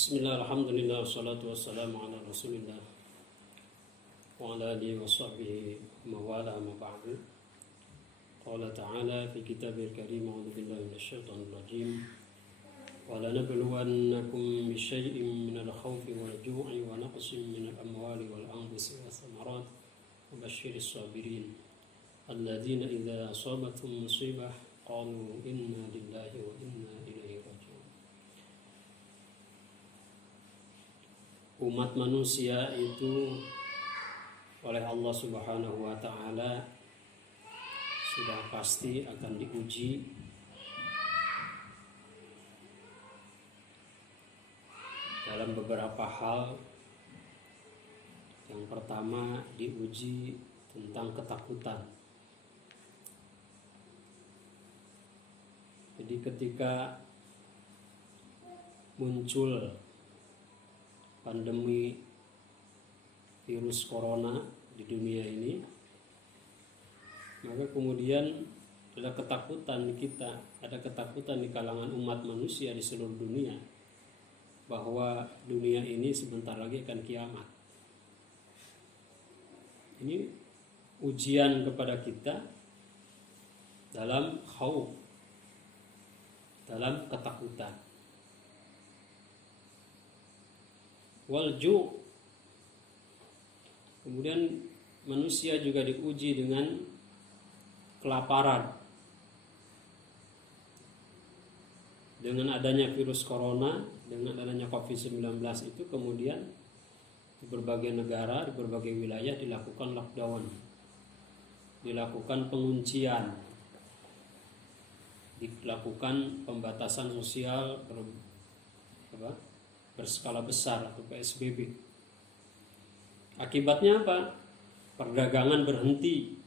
Bismillah, alhamdulillah, wassalatu wassalamu ala rasulillah wa ala alihi wa sahbihi mawala ma ba'du. Qala ta'ala fi kitabil karim, a'udzu billahi minasyaitonir rajim. Wa lanabluwannakum bisyai'in minal khawfi wal ju'i wa naqsin minal amwali wal anfusi was samarat wa basyyiris sabirin alladzina idza asabatuhum musibah qalu inna lillahi wa inna ilaihi raji'un. Umat manusia itu oleh Allah Subhanahu wa ta'ala sudah pasti akan diuji dalam beberapa hal. Yang pertama, diuji tentang ketakutan. Jadi ketika muncul pandemi virus corona di dunia ini, maka kemudian ada ketakutan kita, ada ketakutan di kalangan umat manusia di seluruh dunia bahwa dunia ini sebentar lagi akan kiamat. Ini ujian kepada kita dalam khauf, dalam ketakutan. Walju, kemudian manusia juga diuji dengan kelaparan. Dengan adanya virus corona, dengan adanya COVID-19 itu kemudian di berbagai negara, di berbagai wilayah dilakukan lockdown, dilakukan penguncian, dilakukan pembatasan sosial berskala besar atau PSBB. Akibatnya apa? Perdagangan berhenti.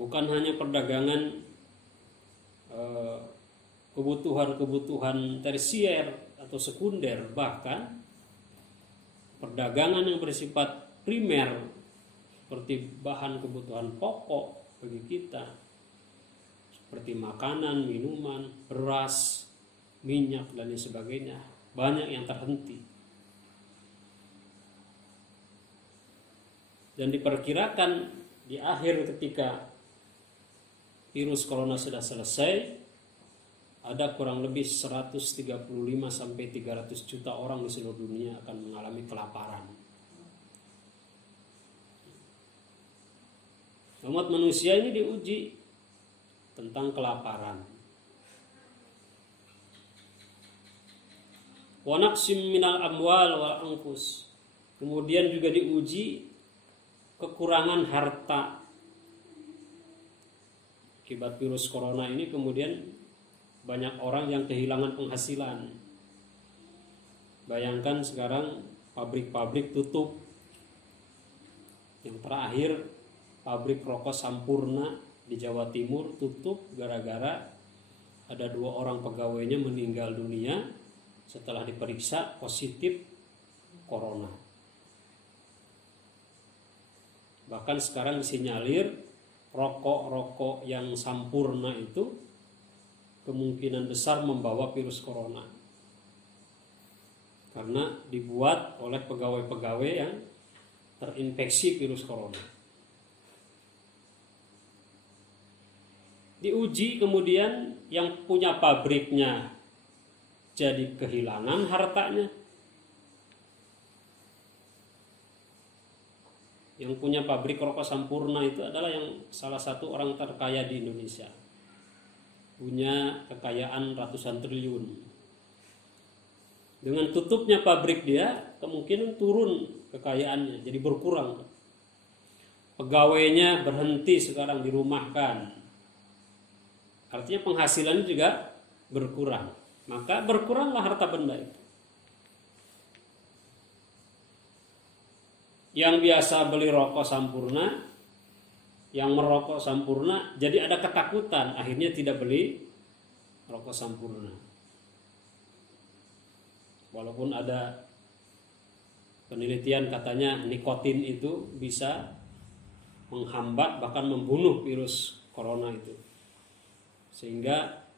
Bukan hanya perdagangan kebutuhan tersier atau sekunder, bahkan perdagangan yang bersifat primer seperti bahan kebutuhan pokok bagi kita, seperti makanan, minuman, beras, minyak dan lain sebagainya, banyak yang terhenti. Dan diperkirakan di akhir ketika virus corona sudah selesai, ada kurang lebih 135 sampai 300 juta orang di seluruh dunia akan mengalami kelaparan. Umat manusia ini diuji tentang kelaparan. Wa naqsim minal amwal wal anfus. Kemudian juga diuji kekurangan harta. Akibat virus corona ini kemudian banyak orang yang kehilangan penghasilan. Bayangkan sekarang pabrik-pabrik tutup. Yang terakhir pabrik rokok Sampurna di Jawa Timur tutup gara-gara ada 2 orang pegawainya meninggal dunia setelah diperiksa positif corona. Bahkan sekarang disinyalir rokok-rokok yang Sampurna itu kemungkinan besar membawa virus corona. Karena dibuat oleh pegawai-pegawai yang terinfeksi virus corona. Diuji kemudian yang punya pabriknya jadi kehilangan hartanya. Yang punya pabrik rokok Sampurna itu adalah yang salah satu orang terkaya di Indonesia. Punya kekayaan ratusan triliun. Dengan tutupnya pabrik dia, kemungkinan turun kekayaannya, jadi berkurang. Pegawainya berhenti sekarang, dirumahkan. Artinya penghasilannya juga berkurang. Maka berkuranglah harta benda itu. Yang biasa beli rokok Sampurna, yang merokok Sampurna, jadi ada ketakutan, akhirnya tidak beli rokok Sampurna. Walaupun ada penelitian katanya nikotin itu bisa menghambat bahkan membunuh virus corona itu. Sehingga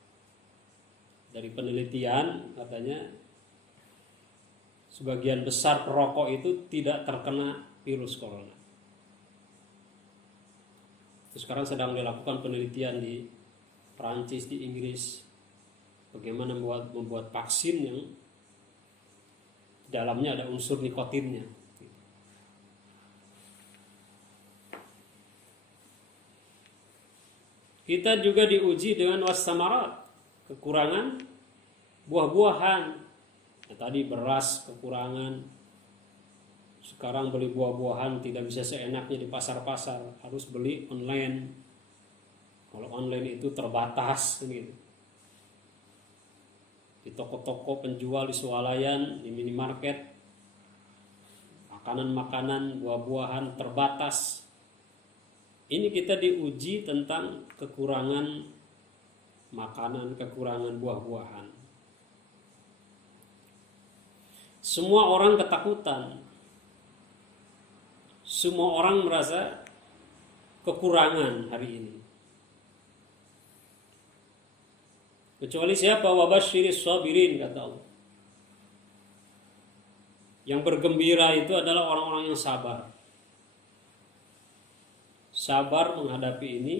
Dari penelitian katanya sebagian besar perokok itu tidak terkena virus corona. Sekarang sedang dilakukan penelitian di Perancis, di Inggris, bagaimana membuat vaksin yang dalamnya ada unsur nikotinnya. Kita juga diuji dengan wassamarat, kekurangan buah-buahan. Ya, tadi beras kekurangan. Sekarang beli buah-buahan tidak bisa seenaknya di pasar-pasar, harus beli online. Kalau online itu terbatas gitu. Di toko-toko penjual di swalayan, di minimarket, makanan-makanan, buah-buahan terbatas. Ini kita diuji tentang kekurangan makanan, kekurangan buah-buahan. Semua orang ketakutan. Semua orang merasa kekurangan hari ini. Kecuali siapa? Wabasyiris sabirin, kata Allah. Yang bergembira itu adalah orang-orang yang sabar. Sabar menghadapi ini,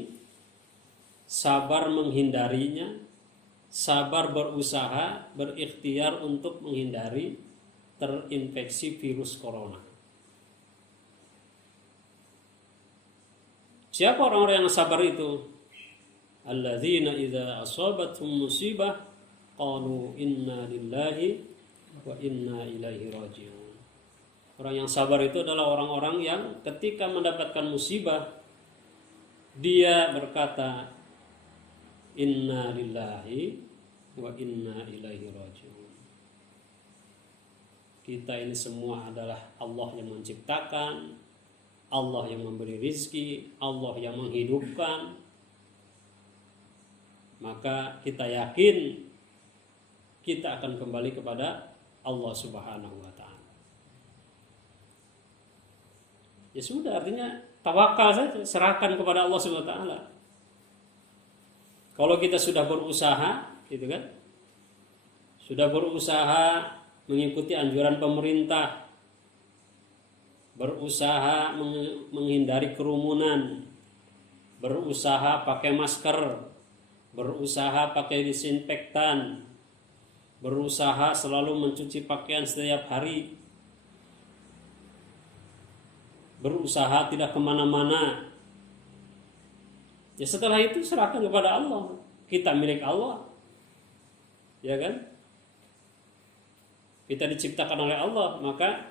sabar menghindarinya, sabar berusaha, berikhtiar untuk menghindari terinfeksi virus corona. Siapa orang-orang yang sabar itu? Alladzina idza asabathum musibah qalu inna lillahi wa inna ilaihi raji'un. Orang yang sabar itu adalah orang-orang yang ketika mendapatkan musibah dia berkata inna lillahi wa inna ilaihi raji'un. Kita ini semua adalah Allah yang menciptakan, Allah yang memberi rizki, Allah yang menghidupkan. Maka kita yakin kita akan kembali kepada Allah Subhanahu wa ta'ala. Ya sudah, artinya tawakal saja, serahkan kepada Allah Subhanahu wa ta'ala. Kalau kita sudah berusaha, gitu kan? Sudah berusaha mengikuti anjuran pemerintah, berusaha menghindari kerumunan, berusaha pakai masker, berusaha pakai disinfektan, berusaha selalu mencuci pakaian setiap hari, berusaha tidak kemana-mana. Ya setelah itu serahkan kepada Allah. Kita milik Allah, ya kan? Kita diciptakan oleh Allah, maka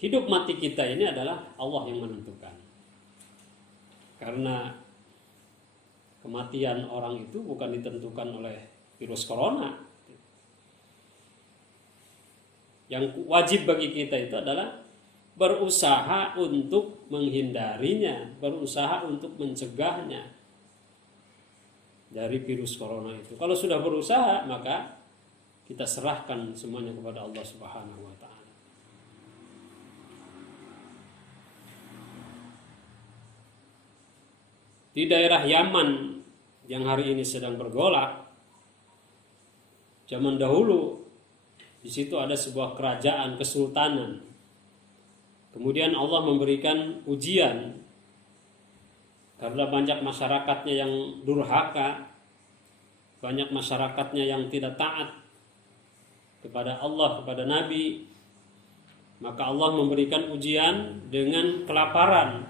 hidup mati kita ini adalah Allah yang menentukan. Karena kematian orang itu bukan ditentukan oleh virus corona. Yang wajib bagi kita itu adalah berusaha untuk menghindarinya, berusaha untuk mencegahnya dari virus corona itu. Kalau sudah berusaha, maka kita serahkan semuanya kepada Allah Subhanahu wa ta'ala. Di daerah Yaman yang hari ini sedang bergolak, zaman dahulu di situ ada sebuah kerajaan kesultanan. Kemudian Allah memberikan ujian karena banyak masyarakatnya yang durhaka, banyak masyarakatnya yang tidak taat kepada Allah, kepada Nabi. Maka Allah memberikan ujian dengan kelaparan,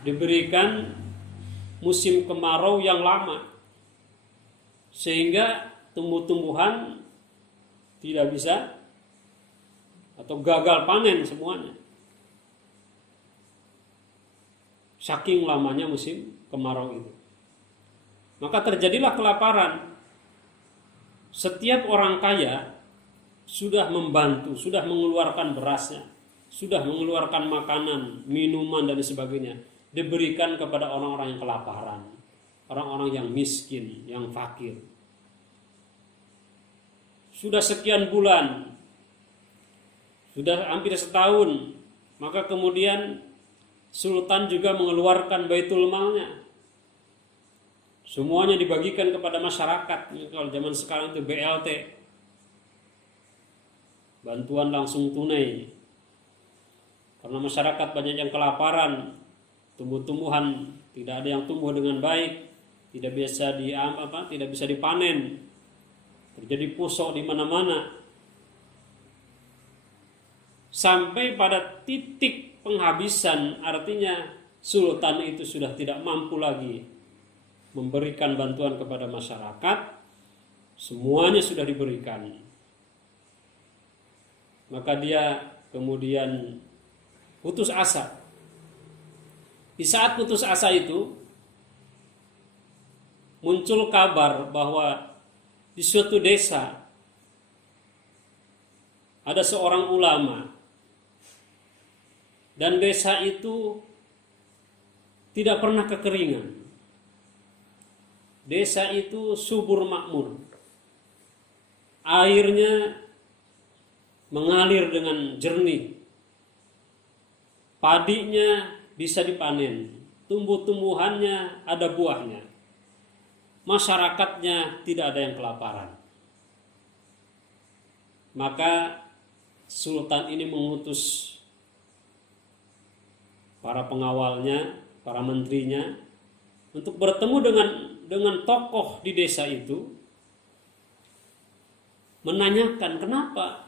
diberikan musim kemarau yang lama, sehingga tumbuh-tumbuhan tidak bisa atau gagal panen semuanya. Saking lamanya musim kemarau itu. Maka terjadilah kelaparan. Setiap orang kaya sudah membantu, sudah mengeluarkan berasnya, sudah mengeluarkan makanan, minuman dan sebagainya, diberikan kepada orang-orang yang kelaparan, orang-orang yang miskin, yang fakir. Sudah sekian bulan, sudah hampir setahun, maka kemudian Sultan juga mengeluarkan baitul malnya, Semuanya dibagikan kepada masyarakat. Kalau zaman sekarang itu BLT, bantuan langsung tunai. Karena masyarakat banyak yang kelaparan, tumbuh-tumbuhan tidak ada yang tumbuh dengan baik, tidak bisa dipanen, terjadi pusok di mana-mana, sampai pada titik penghabisan. Artinya sultan itu sudah tidak mampu lagi memberikan bantuan kepada masyarakat, semuanya sudah diberikan. Maka dia kemudian putus asa. Di saat putus asa itu muncul kabar bahwa di suatu desa ada seorang ulama, dan desa itu tidak pernah kekeringan. Desa itu subur makmur. Airnya mengalir dengan jernih. Padinya bisa dipanen. Tumbuh-tumbuhannya ada buahnya. Masyarakatnya tidak ada yang kelaparan. Maka sultan ini mengutus para pengawalnya, para menterinya, untuk bertemu dengan tokoh di desa itu, menanyakan kenapa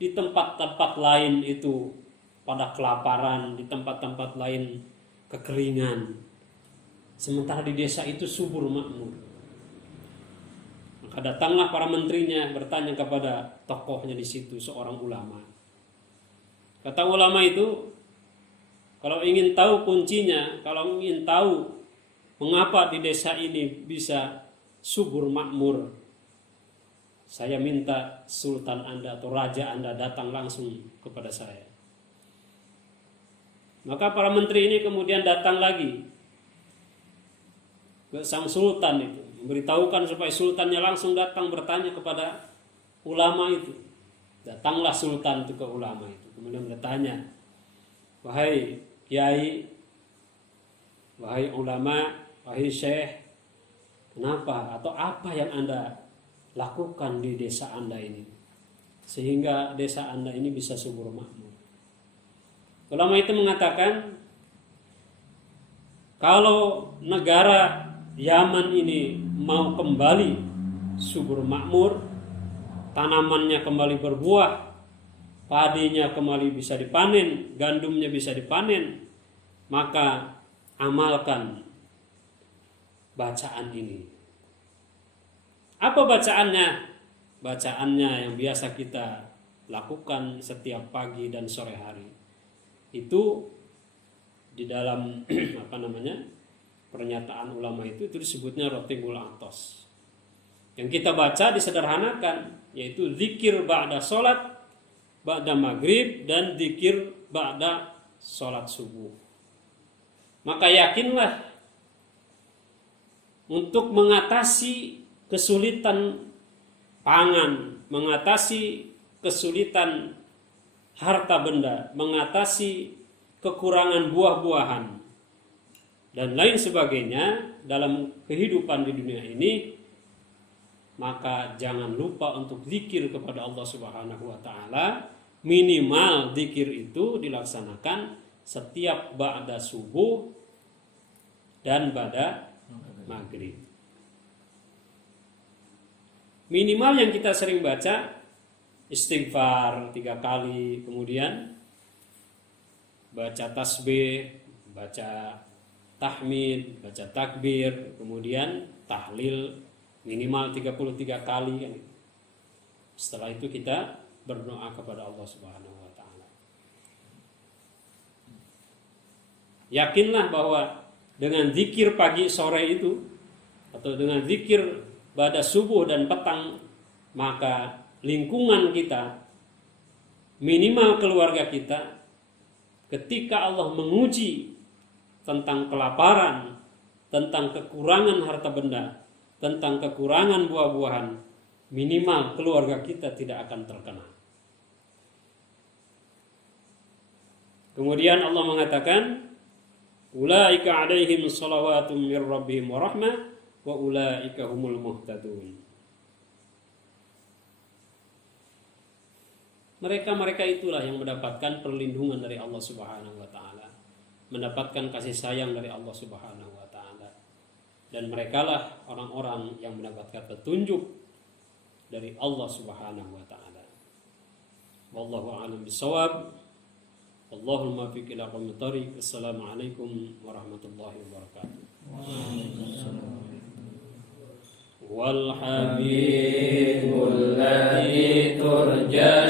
di tempat-tempat lain itu pada kelaparan, di tempat-tempat lain kekeringan, sementara di desa itu subur makmur. Maka datanglah para menterinya bertanya kepada tokohnya di situ, seorang ulama. Kata ulama itu, kalau ingin tahu kuncinya, kalau ingin tahu mengapa di desa ini bisa subur makmur, saya minta sultan Anda atau raja Anda datang langsung kepada saya. Maka para menteri ini kemudian datang lagi ke sang sultan itu, memberitahukan supaya sultannya langsung datang bertanya kepada ulama itu. Datanglah sultan itu ke ulama itu, kemudian bertanya, wahai kiai, wahai ulama, wahai syekh, kenapa atau apa yang Anda lakukan di desa Anda ini sehingga desa Anda ini bisa subur makmur? Ulama itu mengatakan, kalau negara Yaman ini mau kembali subur makmur, tanamannya kembali berbuah, padinya kembali bisa dipanen, gandumnya bisa dipanen, maka amalkan bacaan ini. Apa bacaannya? Bacaannya yang biasa kita lakukan setiap pagi dan sore hari. Itu di dalam pernyataan ulama itu disebutnya rotibul atos. Yang kita baca disederhanakan, yaitu zikir ba'da sholat, ba'da maghrib, dan zikir ba'da sholat subuh. Maka yakinlah, untuk mengatasi kesulitan pangan, mengatasi kesulitan harta benda, mengatasi kekurangan buah-buahan, dan lain sebagainya dalam kehidupan di dunia ini, maka jangan lupa untuk zikir kepada Allah Subhanahu wa taala. Minimal zikir itu dilaksanakan setiap ba'da subuh dan ba'da maghrib. Minimal yang kita sering baca istighfar 3 kali, kemudian baca tasbih, baca tahmid, baca takbir, kemudian tahlil minimal 33 kali. Setelah itu kita berdoa kepada Allah Subhanahu wa taala. Yakinlah bahwa dengan zikir pagi sore itu, atau dengan zikir pada subuh dan petang, maka lingkungan kita, minimal keluarga kita, ketika Allah menguji tentang kelaparan, tentang kekurangan harta benda, tentang kekurangan buah-buahan, minimal keluarga kita tidak akan terkena. Kemudian Allah mengatakan, ulaika alaihim shalawatum mir rabbihim wa rahmah wa ulaika humul muhtadun. Mereka itulah yang mendapatkan perlindungan dari Allah Subhanahu wa taala, mendapatkan kasih sayang dari Allah Subhanahu wa taala. Dan merekalah orang-orang yang mendapatkan petunjuk dari Allah Subhanahu wa taala. Wallahu a'lam bishawab. Wallahul muwaffiq ila aqwamit thoriq. Assalamualaikum warahmatullahi wabarakatuh. Wal habibul ladzi turja